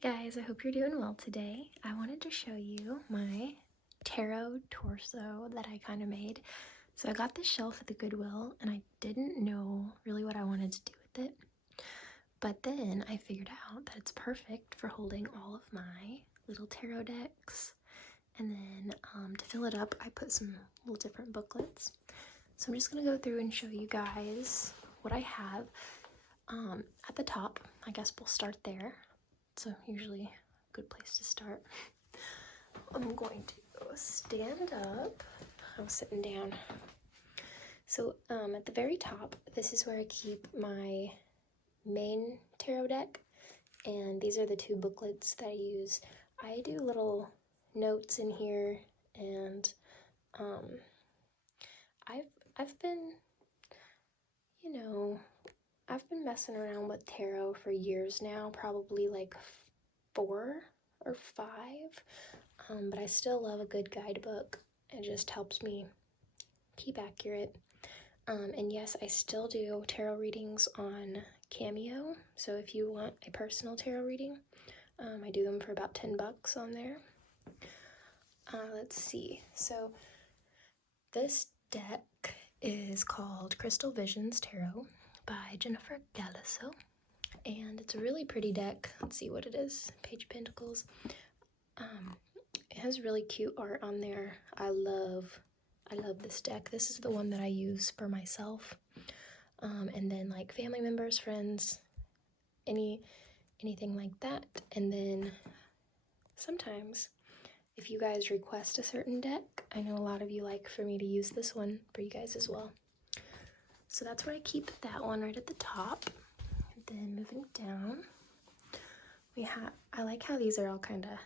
Hey guys, I hope you're doing well today. I wanted to show you my tarot torso that I kind of made. So I got this shelf at the Goodwill and I didn't know really what I wanted to do with it. But then I figured out that it's perfect for holding all of my little tarot decks. And then to fill it up, I put some little different booklets. So I'm just going to go through and show you guys what I have. At the top, I guess we'll start there. So usually a good place to start. I'm going to stand up. I was sitting down. So at the very top, this is where I keep my main tarot deck, and these are the two booklets that I use. I do little notes in here, and I've been, I've been messing around with tarot for years now, probably like 4 or 5, but I still love a good guidebook. It just helps me keep accurate. And yes, I still do tarot readings on Cameo, so if you want a personal tarot reading, I do them for about $10 on there. Let's see, so this deck is called Crystal Visions Tarot by Jennifer Galiso, and it's a really pretty deck. Let's see what it is. Page of Pentacles. It has really cute art on there. I love this deck. This is the one that I use for myself, and then like family members, friends, anything like that. And then sometimes if you guys request a certain deck, I know a lot of you like for me to use this one for you guys as well. So that's where I keep that one, right at the top. And then moving down, I like how these are all kind of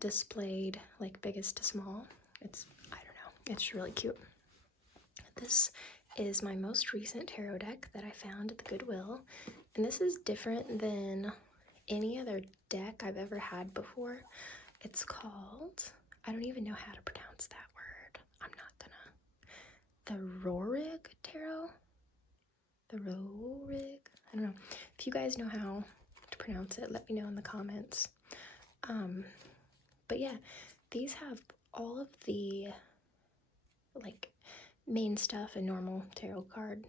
displayed like biggest to small. I don't know, it's really cute. This is my most recent tarot deck that I found at the Goodwill, and this is different than any other deck I've ever had before. It's called, I don't even know how to pronounce that word. I'm not gonna. The Rorig Tarot? The Rorig? I don't know. If you guys know how to pronounce it, let me know in the comments. But yeah, these have all of the like main stuff a normal tarot card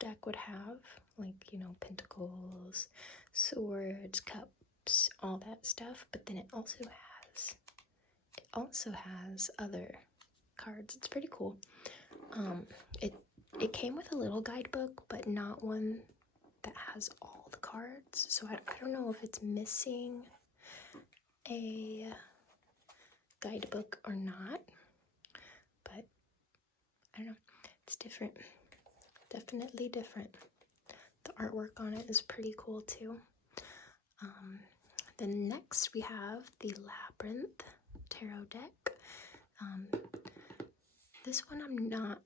deck would have, like, pentacles, swords, cups, all that stuff. But then it also has other cards. It's pretty cool. It came with a little guidebook, but not one that has all the cards. So I don't know if it's missing a guidebook or not, but I don't know. It's different. Definitely different. The artwork on it is pretty cool too. Then next we have the Labyrinth Tarot deck. This one I'm not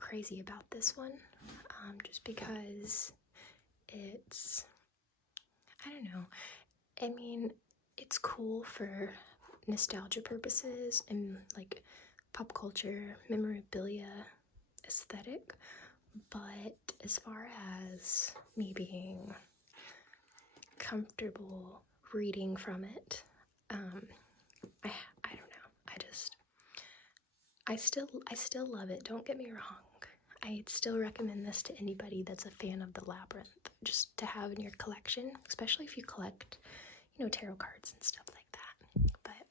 crazy about this one, just because it's, I don't know, I mean, it's cool for nostalgia purposes and like pop culture, memorabilia aesthetic, but as far as me being comfortable reading from it, I don't know. I still love it. Don't get me wrong. I'd still recommend this to anybody that's a fan of the Labyrinth, just to have in your collection, especially if you collect, tarot cards and stuff like that. But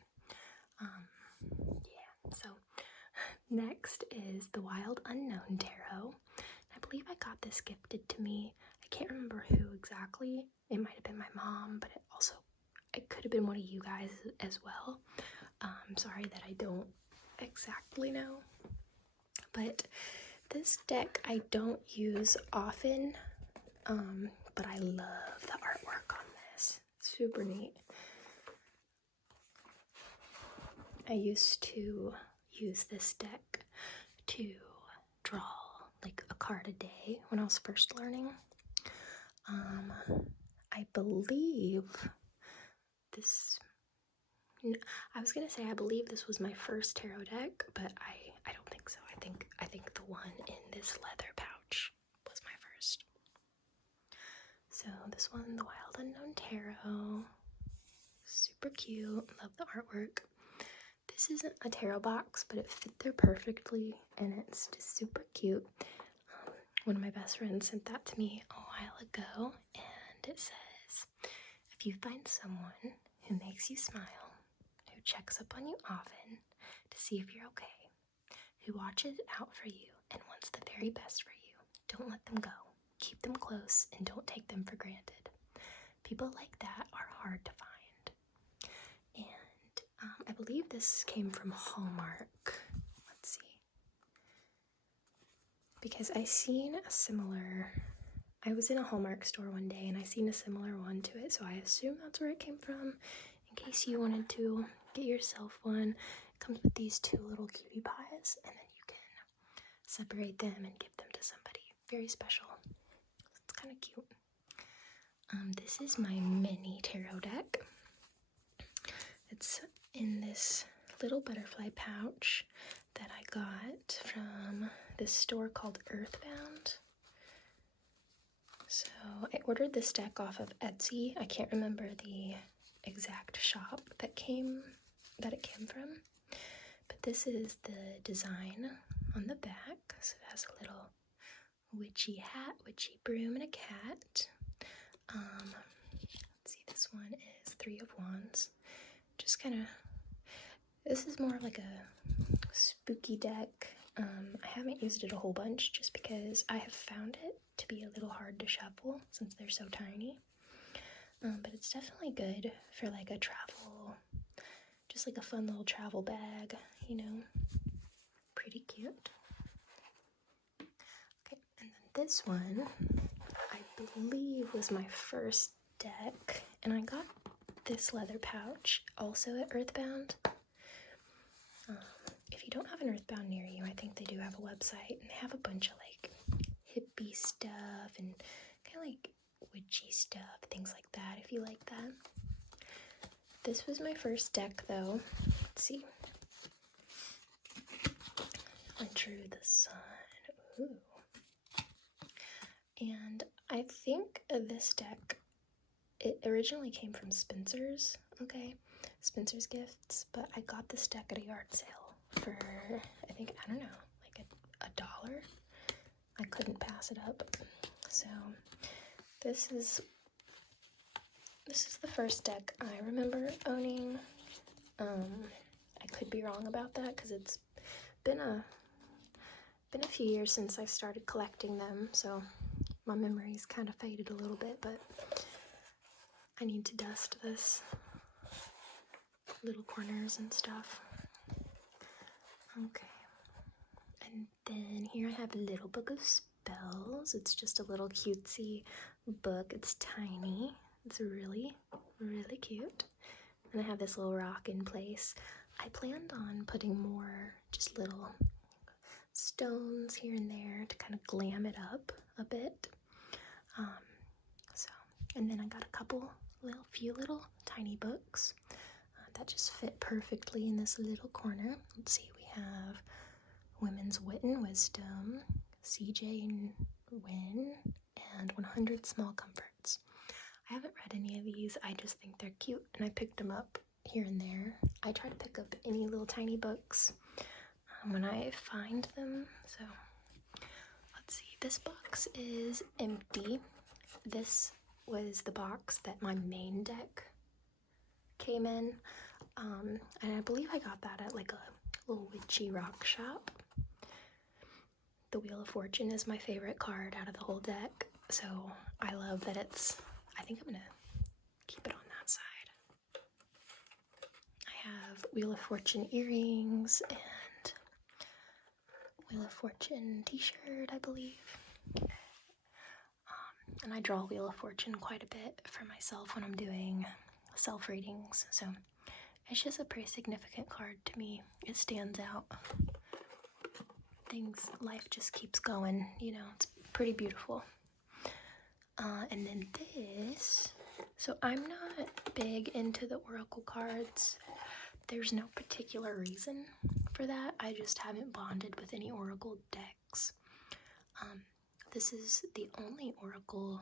yeah. So next is the Wild Unknown Tarot. I believe I got this gifted to me. I can't remember who exactly. It might have been my mom, but it could have been one of you guys as well. I'm sorry that I don't exactly know. But this deck I don't use often, but I love the artwork on this. Super neat. I used to use this deck to draw like a card a day when I was first learning. I believe this, I was gonna say I believe this was my first tarot deck, but I don't think so. I think the one in this leather pouch was my first. So So this one, the Wild Unknown Tarot. Super cute. Love the artwork. This isn't a tarot box, but it fit there perfectly, and it's just super cute. One of my best friends sent that to me a while ago, and it says, if you find someone who makes you smile, who checks up on you often to see if you're okay, who watches out for you and wants the very best for you, don't let them go. Keep them close and don't take them for granted. People like that are hard to find. And I believe this came from Hallmark. Let's see. Because I was in a Hallmark store one day and I seen a similar one to it, so I assume that's where it came from. In case you wanted to get yourself one, it comes with these two little cutie pies, and then you can separate them and give them to somebody very special. It's kind of cute. This is my mini tarot deck. It's in this little butterfly pouch that I got from this store called Earthbound. So I ordered this deck off of Etsy. I can't remember the exact shop that it came from, but this is the design on the back. So it has a little witchy hat, witchy broom, and a cat. Let's see, this one is Three of Wands. Just kind of, this is more of like a spooky deck. I haven't used it a whole bunch just because I have found it to be a little hard to shuffle since they're so tiny. But it's definitely good for like a travel, just like a fun little travel bag, you know. Pretty cute. Okay, and then this one, I believe was my first deck, and I got this leather pouch also at Earthbound. If you don't have an Earthbound near you, I think they do have a website, and they have a bunch of like hippie stuff and kind of like witchy stuff, things like that, if you like that. This was my first deck though. Let's see. I drew the sun. Ooh. And I think this deck, it originally came from Spencer's, okay? Spencer's Gifts, but I got this deck at a yard sale for, I think, I don't know, like $1. I couldn't pass it up. So this is the first deck I remember owning. I could be wrong about that because it's been a few years since I started collecting them, so my memory's kind of faded a little bit, but I need to dust this little corners and stuff. Okay. And then here I have a little book of spells. It's just a little cutesy book. It's tiny. It's really, really cute. And I have this little rock in place. I planned on putting more just little stones here and there to kind of glam it up a bit. And then I got a few little tiny books that just fit perfectly in this little corner. Let's see, we have Women's Wit and Wisdom, CJ and Win, and 100 Small Comforts. I haven't read any of these. I just think they're cute, and I picked them up here and there. I try to pick up any little tiny books when I find them. So let's see. This box is empty. This was the box that my main deck came in. And I believe I got that at like a little witchy rock shop. The Wheel of Fortune is my favorite card out of the whole deck, so I love that I think I'm gonna keep it on that side. I have Wheel of Fortune earrings and Wheel of Fortune t-shirt, I believe. And I draw Wheel of Fortune quite a bit for myself when I'm doing self-readings, so it's just a pretty significant card to me. It stands out. Life just keeps going, you know, it's pretty beautiful. And then this, so I'm not big into the oracle cards. There's no particular reason for that. I just haven't bonded with any oracle decks. This is the only oracle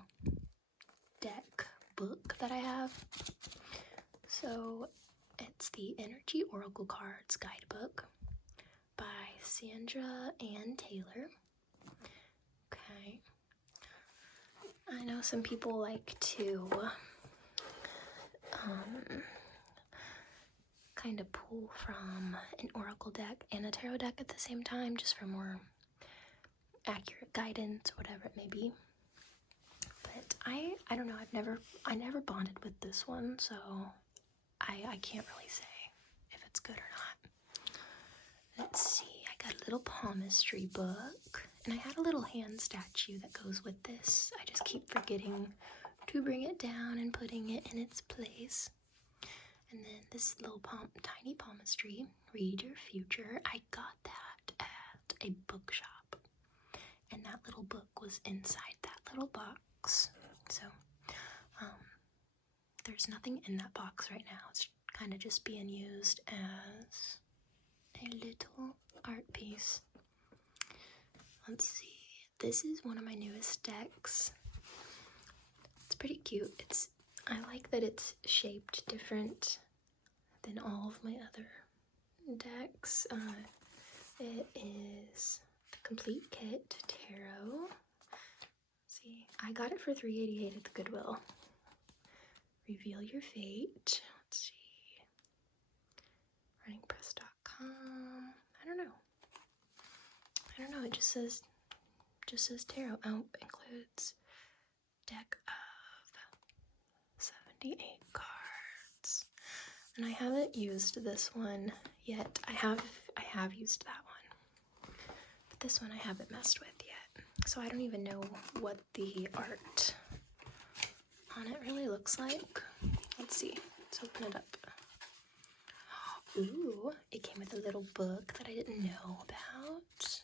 book that I have. So it's the Energy Oracle Cards Guidebook by Sandra Ann Taylor. Okay. I know some people like to kind of pull from an oracle deck and a tarot deck at the same time, just for more accurate guidance, whatever it may be. But I don't know, I never bonded with this one, so I can't really say if it's good or not. Let's see, I got a little palmistry book, and I had a little hand statue that goes with this. I just keep forgetting to bring it down and putting it in its place. And then this little tiny palmistry, Read Your Future. I got that at a bookshop, and that little book was inside that little box. So there's nothing in that box right now. It's kind of just being used as a little art piece. Let's see. This is one of my newest decks. It's pretty cute. I like that it's shaped different than all of my other decks. It is the Complete Kit Tarot. Let's see, I got it for $3.88 at the Goodwill. Reveal Your Fate. Let's see. Runningpress.com. I don't know. It just says tarot. Oh, includes deck of 78 cards. And I haven't used this one yet. I have used that one, but this one I haven't messed with yet. So I don't even know what the art on it really looks like. Let's see. Let's open it up. Ooh, it came with a little book that I didn't know about.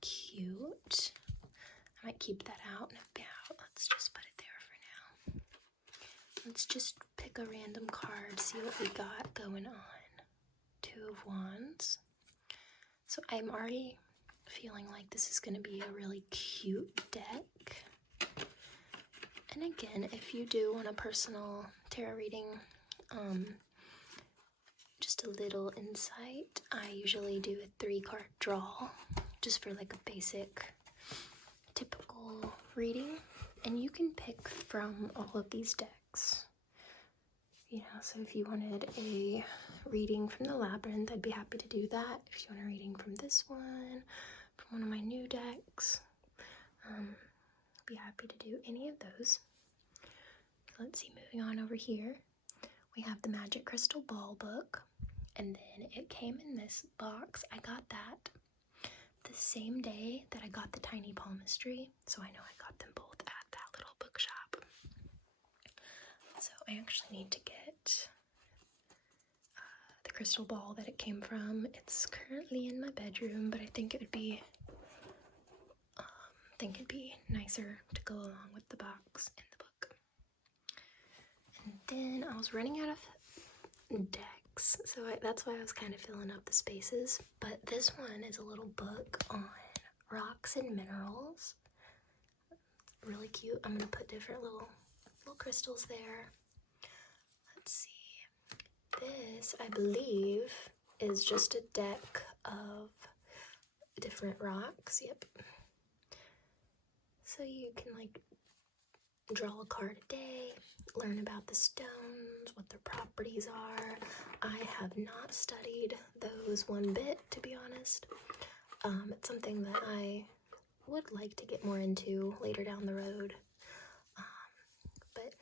Cute. I might keep that out and about. Let's just put it there for now. Let's just pick a random card, see what we got going on. Two of Wands. So I'm already feeling like this is going to be a really cute deck. And again, if you do want a personal tarot reading, just a little insight, I usually do a 3-card draw, just for like a basic, typical reading. And you can pick from all of these decks. You know, so if you wanted a reading from the Labyrinth, I'd be happy to do that. If you want a reading from this one, from one of my new decks, I'd be happy to do any of those. Let's see, moving on over here, we have the Magic Crystal Ball book, and then it came in this box. I got that the same day that I got the tiny palmistry, so I know I got them both at that little bookshop. So I actually need to get the crystal ball that it came from. It's currently in my bedroom, but I think it'd be nicer to go along with the box and the book. And then I was running out of decks, so that's why I was kind of filling up the spaces. But this one is a little book on rocks and minerals. It's really cute. I'm gonna put different little crystals there. Let's see. This, I believe, is just a deck of different rocks. Yep. So you can like draw a card a day, learn about the stones, what their properties are. I have not studied those one bit, to be honest. It's something that I would like to get more into later down the road. But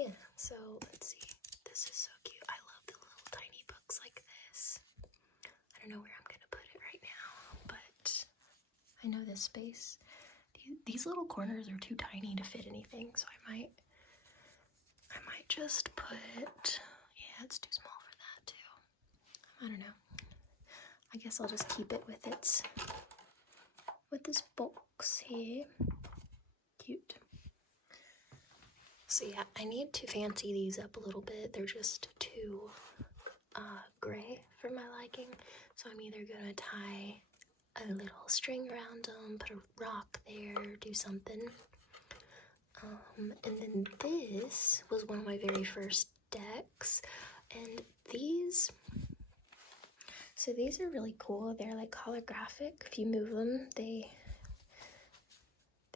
yeah, so let's see. This is so cute. I love the little tiny books like this. I don't know where I'm gonna put it right now, but I know this space. These little corners are too tiny to fit anything, so I might just put, yeah, it's too small for that too. I don't know. I guess I'll just keep it with this box here. Cute. So yeah, I need to fancy these up a little bit. They're just too gray for my liking, so I'm either gonna tie a little string around them, put a rock there, do something. And then this was one of my very first decks, and these are really cool. They're like holographic. If you move them, they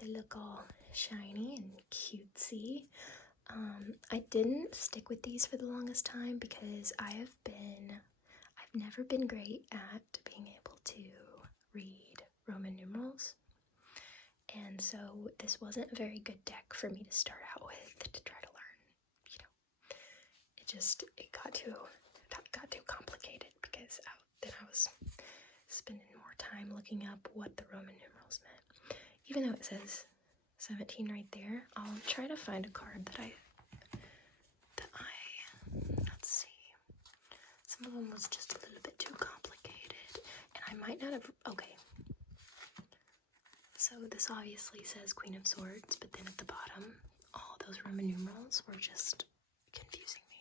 look all shiny and cutesy. I didn't stick with these for the longest time because I've never been great at being able to read Roman numerals. And so this wasn't a very good deck for me to start out with to try to learn. You know, it got too complicated because then I was spending more time looking up what the Roman numerals meant. Even though it says 17 right there, I'll try to find a card that I let's see. Some of them was just a little bit too complicated, and I might not have, okay. So this obviously says Queen of Swords, but then at the bottom, all those Roman numerals were just confusing me.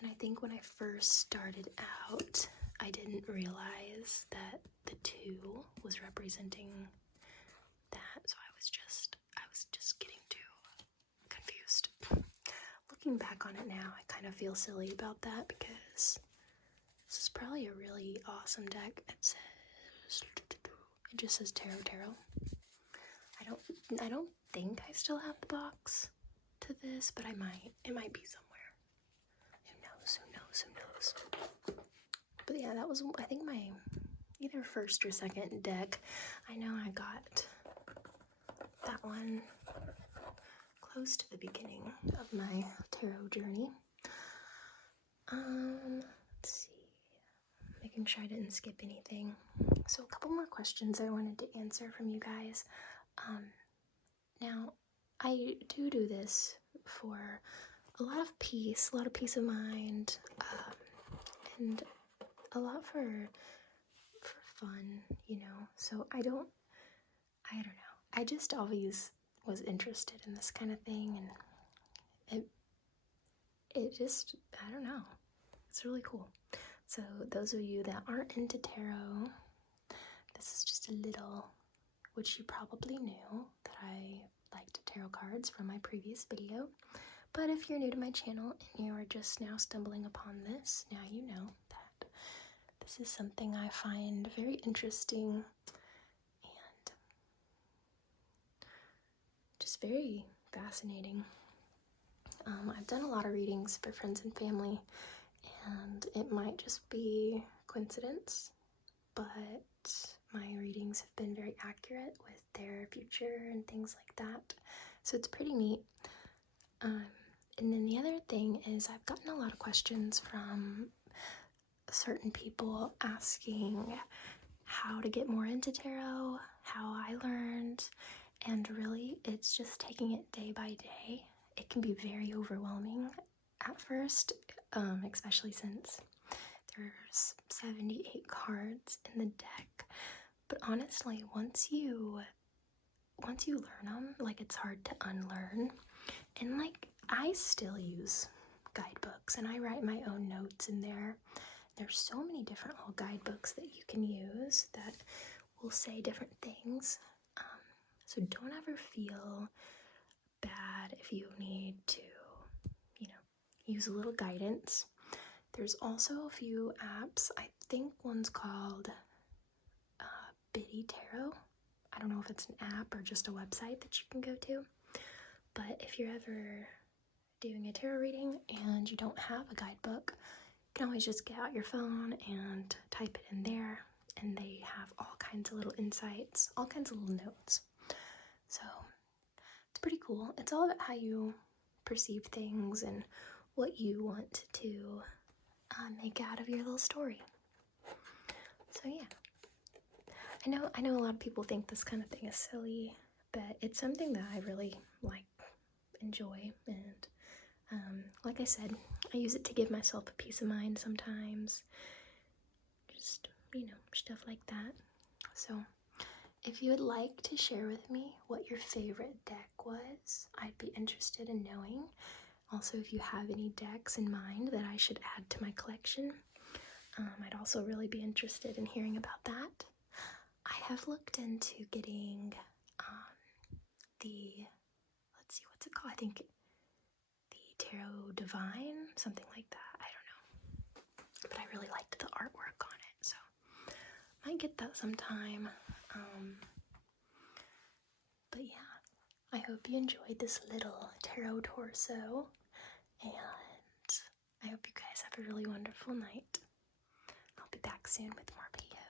And I think when I first started out, I didn't realize that the 2 was representing that, so I was just getting too confused. Looking back on it now, I kind of feel silly about that because this is probably a really awesome deck. It just says Tarot. I don't think I still have the box to this, but I might. It might be somewhere. Who knows? But yeah, that was, I think, my either first or second deck. I know I got that one close to the beginning of my tarot journey. Let's see. Making sure I didn't skip anything. So a couple more questions I wanted to answer from you guys. Now, I do this for a lot of peace of mind, and a lot for fun, you know. So I don't know. I just always was interested in this kind of thing, and it just, I don't know. It's really cool. So those of you that aren't into tarot, this is just a little, which you probably knew that I liked tarot cards from my previous video. But if you're new to my channel and you are just now stumbling upon this, now you know that this is something I find very interesting and just very fascinating. I've done a lot of readings for friends and family, and it might just be coincidence, but my readings have been very accurate with their future and things like that, so it's pretty neat. And then the other thing is I've gotten a lot of questions from certain people asking how to get more into tarot, how I learned, and really it's just taking it day by day. It can be very overwhelming at first, especially since there's 78 cards in the deck. But honestly, once you learn them, like, it's hard to unlearn. And like, I still use guidebooks and I write my own notes in there. There's so many different little guidebooks that you can use that will say different things. So don't ever feel bad if you need to, use a little guidance. There's also a few apps. I think one's called Biddy Tarot. I don't know if it's an app or just a website that you can go to. But if you're ever doing a tarot reading and you don't have a guidebook, you can always just get out your phone and type it in there, and they have all kinds of little insights, all kinds of little notes. So it's pretty cool. It's all about how you perceive things and what you want to make out of your little story. So yeah, I know a lot of people think this kind of thing is silly, but it's something that I really enjoy, and like I said, I use it to give myself a peace of mind sometimes, just stuff like that. So if you would like to share with me what your favorite deck was, I'd be interested in knowing. Also, if you have any decks in mind that I should add to my collection, I'd also really be interested in hearing about that. I have looked into getting what's it called? I think the Tarot Divine, something like that. I don't know. But I really liked the artwork on it, so I might get that sometime. But yeah, I hope you enjoyed this little tarot torso, and I hope you guys have a really wonderful night. I'll be back soon with more videos.